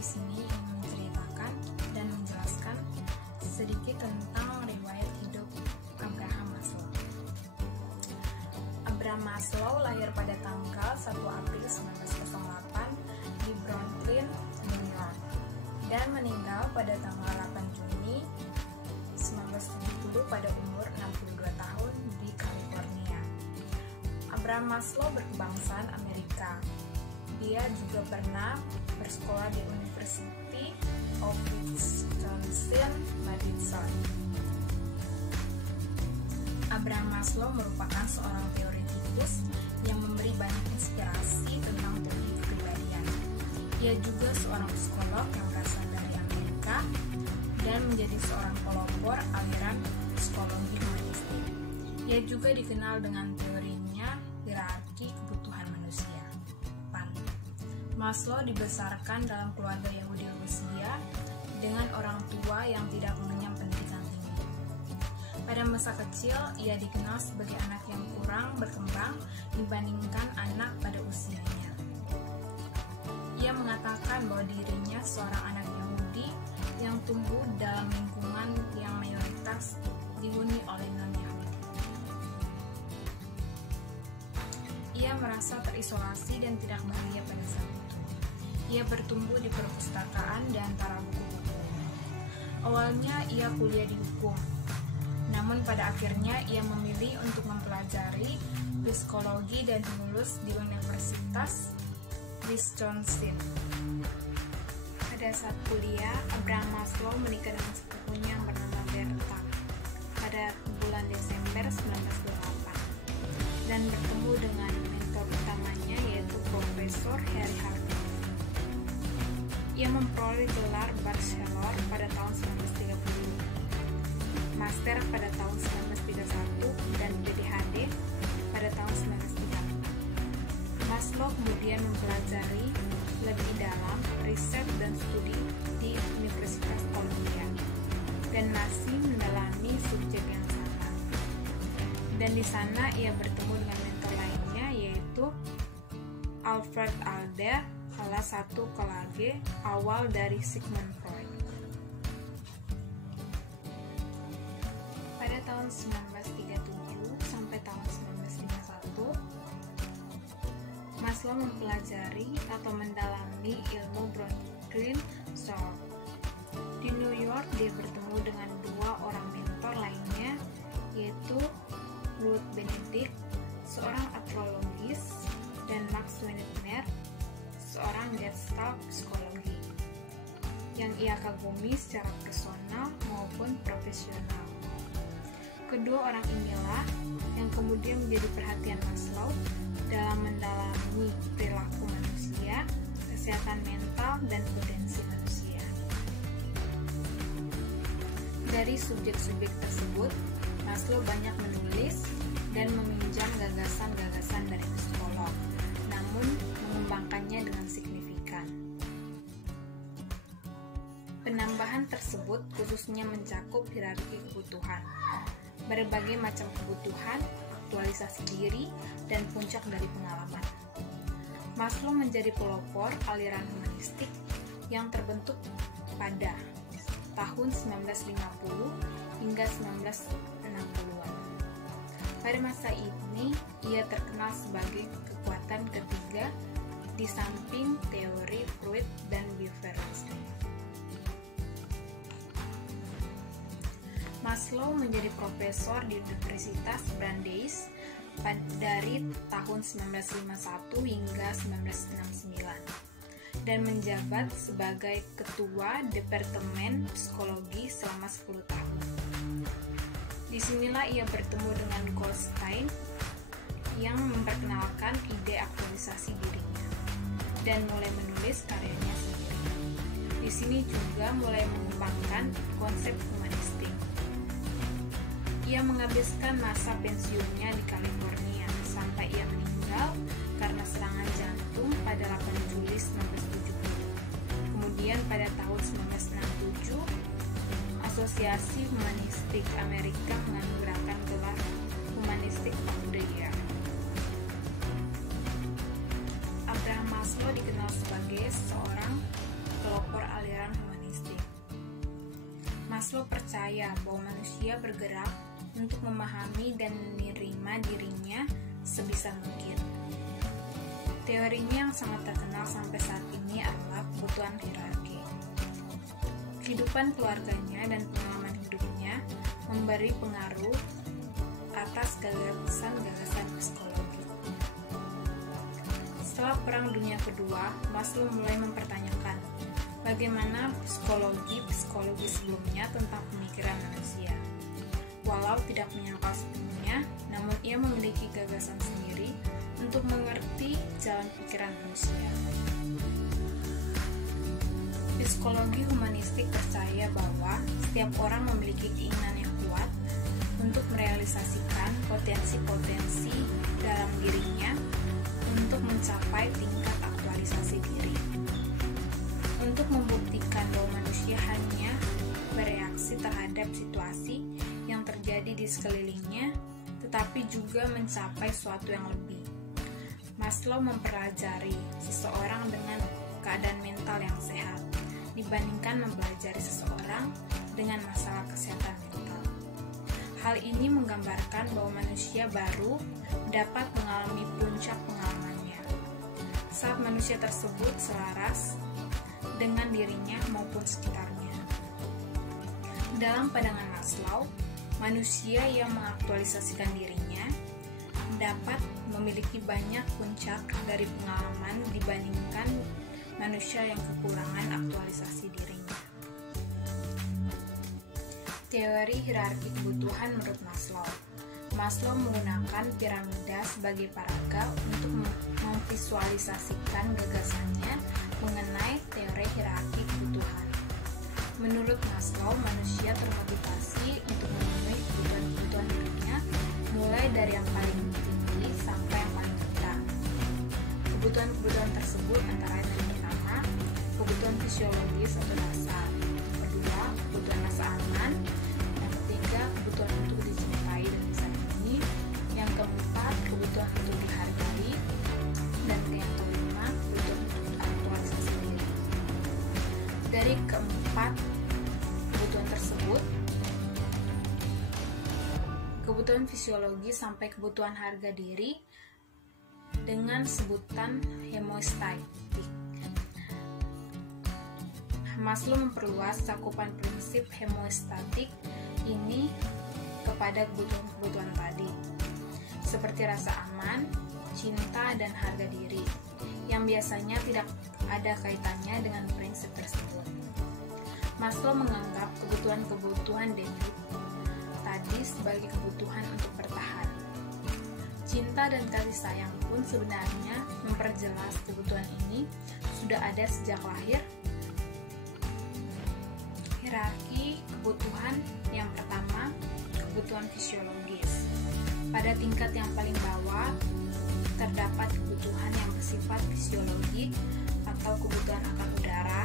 di sini ingin menceritakan dan menjelaskan sedikit tentang riwayat hidup Abraham Maslow. Abraham Maslow lahir pada tanggal 1 April 1908 di Brooklyn, New York, dan meninggal pada tanggal 8 Juni 1970 pada umur 62 tahun di California. Abraham Maslow berkebangsaan Amerika. Dia juga pernah bersekolah di University of Wisconsin-Madison. Abraham Maslow merupakan seorang teoretikus yang memberi banyak inspirasi tentang teori kepribadian. Ia juga seorang psikolog yang berasal dari Amerika dan menjadi seorang pelopor aliran psikologi humanistik. Ia juga dikenal dengan teorinya hierarki kebutuhan manusia. Maslow dibesarkan dalam keluarga Yahudi Rusia dengan orang tua yang tidak mengenyam pendidikan tinggi. Pada masa kecil, ia dikenal sebagai anak yang kurang berkembang dibandingkan anak pada usianya. Ia mengatakan bahwa dirinya seorang anak Yahudi yang tumbuh dalam lingkungan yang mayoritas dihuni oleh non-Yahudi. Ia merasa terisolasi dan tidak bahagia pada saat itu. Ia bertumbuh di perpustakaan di antara buku-buku. Awalnya ia kuliah di hukum, namun pada akhirnya ia memilih untuk mempelajari psikologi dan lulus di Universitas Wisconsin. Pada saat kuliah, Abraham Maslow menikah dengan sepupunya yang bernama Bertha pada bulan Desember 1928 dan bertemu dengan mentor utamanya yaitu Profesor Harry Harvey. Ia memperoleh gelar bachelor pada tahun 1930, master pada tahun 1931, dan PhD pada tahun 1935. Maslow kemudian mempelajari lebih dalam riset dan studi di Universitas Columbia dan masih mendalami subjek yang sama. Dan di sana ia bertemu dengan mentor lainnya yaitu Alfred Adler, salah satu kolege awal dari Sigmund Freud. Pada tahun 1937 sampai tahun 1951, Maslow mempelajari atau mendalami ilmu Brooklyn Soul. Di New York, dia bertemu dengan dua orang mentor lainnya, yaitu Ruth Benedict, seorang astrologis, dan Max Weinert, seorang gestalt psikologi yang ia kagumi secara personal maupun profesional. Kedua orang inilah yang kemudian menjadi perhatian Maslow dalam mendalami perilaku manusia, kesehatan mental, dan potensi manusia. Dari subjek-subjek tersebut, Maslow banyak menulis dan meminjam gagasan-gagasan dari psikolog, namun mengembangkannya dengan signifikan. Penambahan tersebut khususnya mencakup hierarki kebutuhan, berbagai macam kebutuhan, aktualisasi diri, dan puncak dari pengalaman. Maslow menjadi pelopor aliran humanistik yang terbentuk pada tahun 1950 hingga 1960-an. Pada masa ini, ia terkenal sebagai kekuatan ketiga di samping teori Freud dan Bufferson. Maslow menjadi profesor di Universitas Brandeis dari tahun 1951 hingga 1969 dan menjabat sebagai ketua Departemen Psikologi selama 10 tahun. Disinilah ia bertemu dengan Goldstein yang memperkenalkan ide aktualisasi dirinya dan mulai menulis karyanya sendiri. Di sini juga mulai mengembangkan konsep humanistik. Ia menghabiskan masa pensiunnya di California sampai ia meninggal karena serangan jantung pada 8 Juli 1970. Kemudian pada tahun 1967, Asosiasi Humanistik Amerika menganugerahkan gelar Humanistic of the Year. Abraham Maslow dikenal sebagai seorang pelopor aliran humanistik. Maslow percaya bahwa manusia bergerak untuk memahami dan menerima dirinya sebisa mungkin. Teorinya yang sangat terkenal sampai saat ini adalah kebutuhan hierarki. Kehidupan keluarganya dan pengalaman hidupnya memberi pengaruh atas gagasan-gagasan psikologi. Setelah Perang Dunia Kedua, Maslow mulai mempertanyakan bagaimana psikologi sebelumnya tentang pemikiran manusia. Walau tidak menyangkal sepenuhnya, namun ia memiliki gagasan sendiri untuk mengerti jalan pikiran manusia. Psikologi humanistik percaya bahwa setiap orang memiliki keinginan yang kuat untuk merealisasikan potensi-potensi dalam dirinya untuk mencapai tingkat aktualisasi diri. Untuk membuktikan bahwa manusia hanya bereaksi terhadap situasi yang terjadi di sekelilingnya, tetapi juga mencapai suatu yang lebih. Maslow mempelajari seseorang dengan keadaan mental yang sehat dibandingkan mempelajari seseorang dengan masalah kesehatan mental. Hal ini menggambarkan bahwa manusia baru dapat mengalami puncak pengalamannya saat manusia tersebut selaras dengan dirinya maupun sekitarnya. Dalam pandangan Maslow, manusia yang mengaktualisasikan dirinya dapat memiliki banyak puncak dari pengalaman dibandingkan manusia yang kekurangan aktualisasi dirinya. Teori hierarki kebutuhan menurut Maslow. Maslow menggunakan piramida sebagai paraga untuk memvisualisasikan gagasannya mengenai teori hierarki kebutuhan. Menurut Maslow, manusia termotivasi untuk memenuhi kebutuhan-kebutuhan dirinya mulai dari yang paling tinggi sampai yang paling rendah. Kebutuhan-kebutuhan tersebut antara lain yang pertama, kebutuhan fisiologis atau dasar, kedua, kebutuhan rasa aman, yang ketiga, kebutuhan untuk dicintai dan disayangi, yang keempat, kebutuhan untuk dihargai, dan yang kelima, kebutuhan untuk aktualisasi diri. Dari keempat kebutuhan tersebut, kebutuhan fisiologis sampai kebutuhan harga diri dengan sebutan hemostatik. Maslow memperluas cakupan prinsip hemostatik ini kepada kebutuhan-kebutuhan tadi, seperti rasa aman, cinta, dan harga diri, yang biasanya tidak ada kaitannya dengan prinsip tersebut. Maslow menganggap kebutuhan-kebutuhan David tadi sebagai kebutuhan untuk bertahan. Cinta dan kasih sayang pun sebenarnya memperjelas kebutuhan ini sudah ada sejak lahir. Hierarki kebutuhan yang pertama, kebutuhan fisiologis. Pada tingkat yang paling bawah, terdapat kebutuhan yang bersifat fisiologi atau kebutuhan akan udara,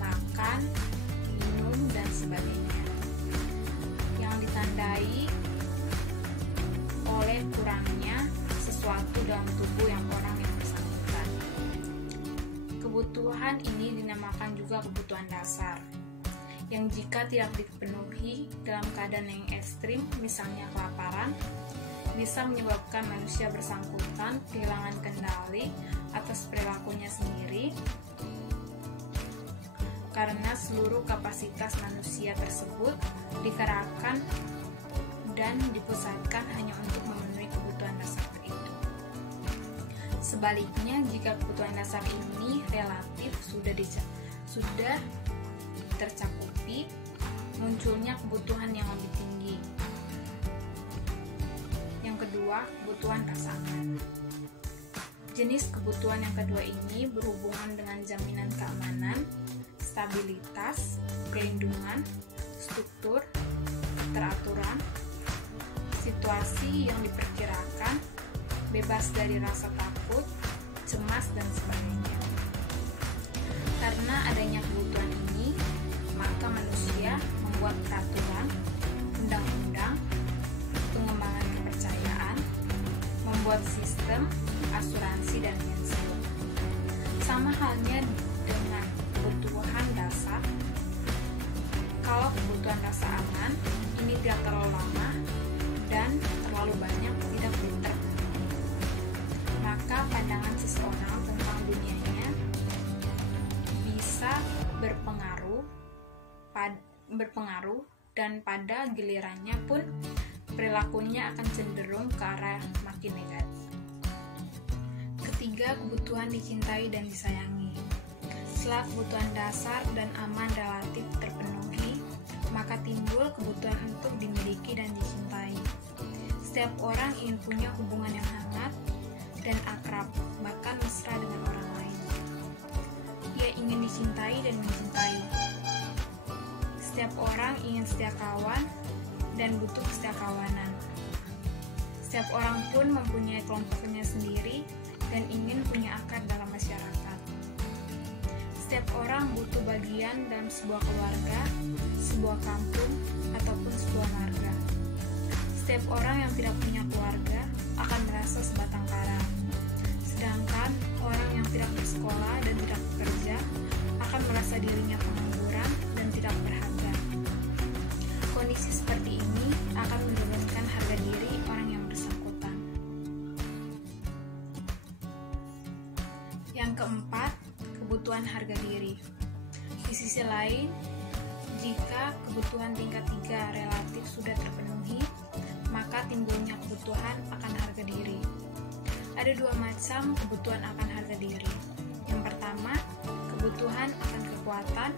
makan, minum, dan sebagainya, yang ditandai oleh kurangnya sesuatu dalam tubuh orang yang bersangkutan. Kebutuhan ini dinamakan juga kebutuhan dasar, yang jika tidak dipenuhi dalam keadaan yang ekstrim, misalnya kelaparan, bisa menyebabkan manusia bersangkutan kehilangan kendali atas perilakunya sendiri, karena seluruh kapasitas manusia tersebut dikerahkan dan dipusatkan hanya untuk memenuhi kebutuhan dasar itu. Sebaliknya, jika kebutuhan dasar ini relatif sudah tercakupi, munculnya kebutuhan yang lebih tinggi. Yang kedua, kebutuhan rasa aman. Jenis kebutuhan yang kedua ini berhubungan dengan jaminan keamanan, stabilitas, pelindungan, struktur, keteraturan, situasi yang diperkirakan, bebas dari rasa takut, cemas, dan sebagainya. Karena adanya kebutuhan ini, maka manusia membuat peraturan, undang-undang, pengembangan kepercayaan, membuat sistem, asuransi, dan pensiun. Sama halnya dengan kebutuhan Kalau kebutuhan rasa aman ini tidak terlalu lama dan terlalu banyak tidak terpenuhi, maka pandangan seseorang tentang dunianya bisa berpengaruh dan pada gilirannya pun perilakunya akan cenderung ke arah makin negatif. Ketiga, kebutuhan dicintai dan disayangi. Setelah kebutuhan dasar dan aman relatif terpenuhi, maka timbul kebutuhan untuk dimiliki dan dicintai. Setiap orang ingin punya hubungan yang hangat dan akrab, bahkan mesra dengan orang lain. Ia ingin dicintai dan mencintai. Setiap orang ingin setia kawan dan butuh setia kawanan. Setiap orang pun mempunyai kelompoknya sendiri dan ingin punya akar dalam masyarakat. Setiap orang butuh bagian dalam sebuah keluarga, sebuah kampung, ataupun sebuah marga. Setiap orang yang tidak punya keluarga akan merasa sebatang kara. Sedangkan orang yang tidak bersekolah dan tidak bekerja akan merasa dirinya pengangguran dan tidak berharga. Kondisi seperti ini akan menurunkan harga diri orang yang bersangkutan. Yang keempat, kebutuhan harga diri. Di sisi lain, jika kebutuhan tingkat 3 relatif sudah terpenuhi, maka timbulnya kebutuhan akan harga diri. Ada dua macam kebutuhan akan harga diri. Yang pertama, kebutuhan akan kekuatan,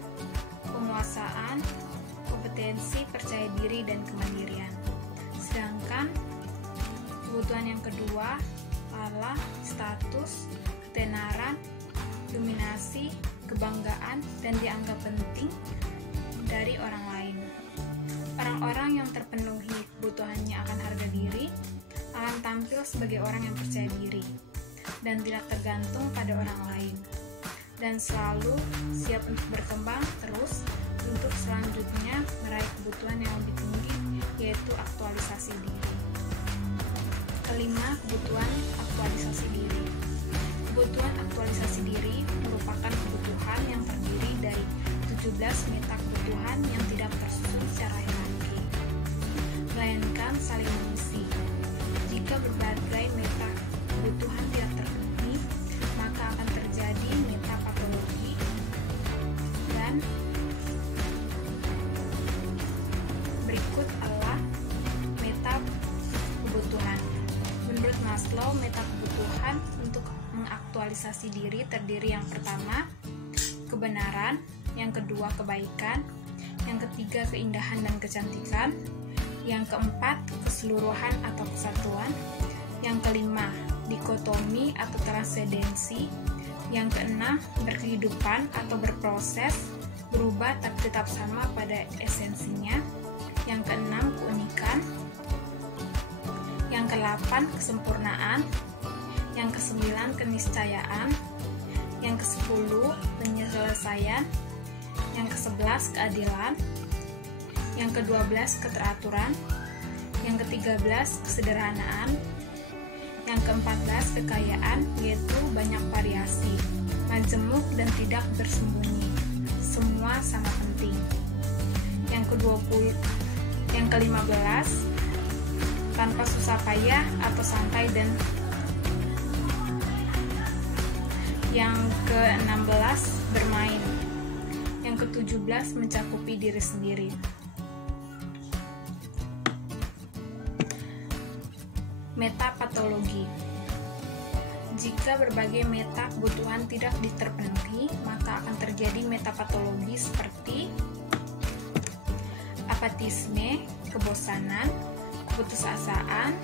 penguasaan, kompetensi, percaya diri, dan kemandirian. Sedangkan kebutuhan yang kedua adalah status, ketenaran, dominasi, kebanggaan, dan dianggap penting dari orang lain. Orang-orang yang terpenuhi kebutuhannya akan harga diri akan tampil sebagai orang yang percaya diri dan tidak tergantung pada orang lain, dan selalu siap untuk berkembang terus untuk selanjutnya meraih kebutuhan yang lebih tinggi, yaitu aktualisasi diri. Kelima, kebutuhan aktualisasi diri. Kebutuhan aktualisasi diri merupakan kebutuhan yang terdiri dari 17 meta kebutuhan yang tidak tersusun secara hierarki, melainkan saling mengisi. Jika berbagai meta kebutuhan tidak terpenuhi, maka akan terjadi metapatologi dan berikut adalah meta kebutuhan. Menurut Maslow, meta kebutuhan untuk mengaktualisasi diri terdiri yang pertama, kebenaran, yang kedua, kebaikan, yang ketiga, keindahan dan kecantikan, yang keempat, keseluruhan atau kesatuan, yang kelima, dikotomi atau transendensi, yang keenam, berkehidupan atau berproses, berubah tapi tetap sama pada esensinya, yang keenam, keunikan, yang ke-8 kesempurnaan, yang ke-9 keniscayaan, yang ke-10 penyelesaian, yang ke-11 keadilan, yang ke-12 keteraturan, yang ke-13 kesederhanaan, yang ke-14 kekayaan, yaitu banyak variasi, majemuk dan tidak bersembunyi, semua sama penting. Yang ke-15 tanpa susah payah atau santai, dan yang ke-16 bermain, yang ke-17 mencakupi diri sendiri. Metapatologi. Jika berbagai meta kebutuhan tidak diterpenuhi, maka akan terjadi metapatologi seperti apatisme, kebosanan, keputusasaan,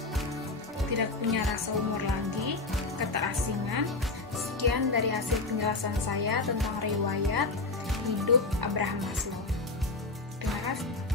tidak punya rasa humor lagi, keterasingan. Sekian dari hasil penjelasan saya tentang riwayat hidup Abraham Maslow. Terima kasih.